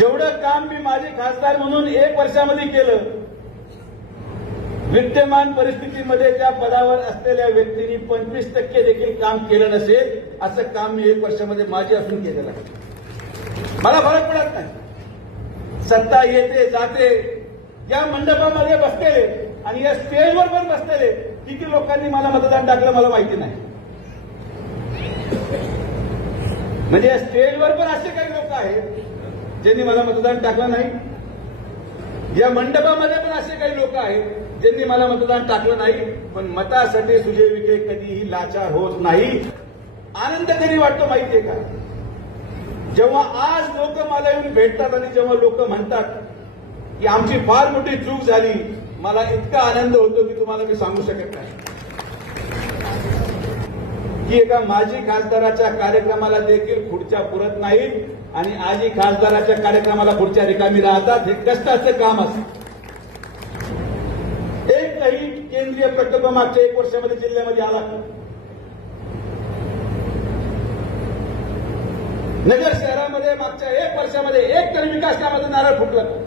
जेवढं काम मी माझे खासदार म्हणून 1 वर्षामध्ये केलं, विद्यमान परिस्थितीमध्ये त्या पदावर असलेल्या व्यक्तींनी 25% देखील काम केलं नसेल असं काम मी 1 वर्षामध्ये माझे असून केलेलं आहे. मला फरक पडत नाही. सत्ता येते जाते. या मंडपामध्ये बसलेले आणि या स्टेजवर पण बसलेले किती लोकांनी मला मतदान टाकलं मला माहिती नाही. म्हणजे या स्टेजवर पण असे काही लोक आहेत ज्यांनी मला मतदान टाकलं नाही. या मंडपामध्ये पण असे काही लोक आहेत ज्यांनी मला मतदान टाकलं नाही. पण मतासाठी सुजय विखे कधीही लाचार होत नाही. आनंद कधी वाटतो माहितीये का? जेव्हा आज लोक मला येऊन भेटतात आणि जेव्हा लोक म्हणतात की आमची फार मोठी चूक झाली, मला इतका आनंद होतो की तुम्हाला मी सांगू शकत नाही. की एका माजी खासदाराच्या कार्यक्रमाला देखील खुर्च्या पुरत नाहीत आणि आजी खासदाराच्या कार्यक्रमाला खुर्च्या रिकामी राहतात. हे कष्टाचं काम असतं. एकही केंद्रीय प्रकल्प मागच्या 1 वर्षामध्ये जिल्ह्यामध्ये आला. नगर शहरामध्ये मागच्या 1 वर्षामध्ये एक तरी विकास कामाचं नारळ फुटलं.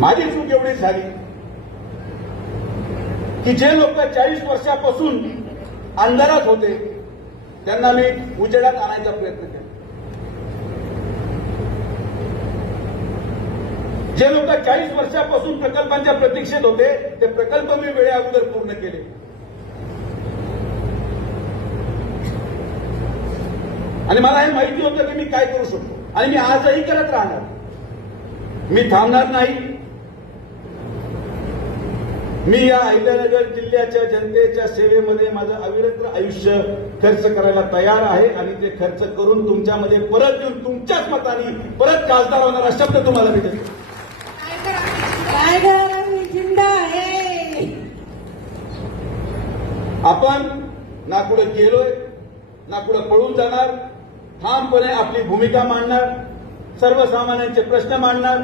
माझी चूक एवढी झाली की जे लोक 40 वर्षापासून अंधारात होते त्यांना मी उजेडात आणायचा प्रयत्न केला. जे लोक 40 वर्षापासून प्रकल्पांच्या प्रतीक्षेत होते ते प्रकल्प मी वेळे अगोदर पूर्ण केले. आणि मला हे माहिती होतं की मी काय करू शकतो आणि मी आजही करत राहणार. मी थांबणार नाही. मी या अहिल्यानगर जिल्ह्याच्या जनतेच्या सेवेमध्ये माझं अविरत आयुष्य खर्च करायला तयार आहे आणि ते खर्च करून तुमच्यामध्ये परत येऊन तुमच्याच मताने परत खासदार होणारा शब्द तुम्हाला मी देतो. आपण ना कुठे गेलोय ना कुठे पळून जाणार. ठामपणे आपली भूमिका मांडणार. सर्वसामान्यांचे प्रश्न मांडणार.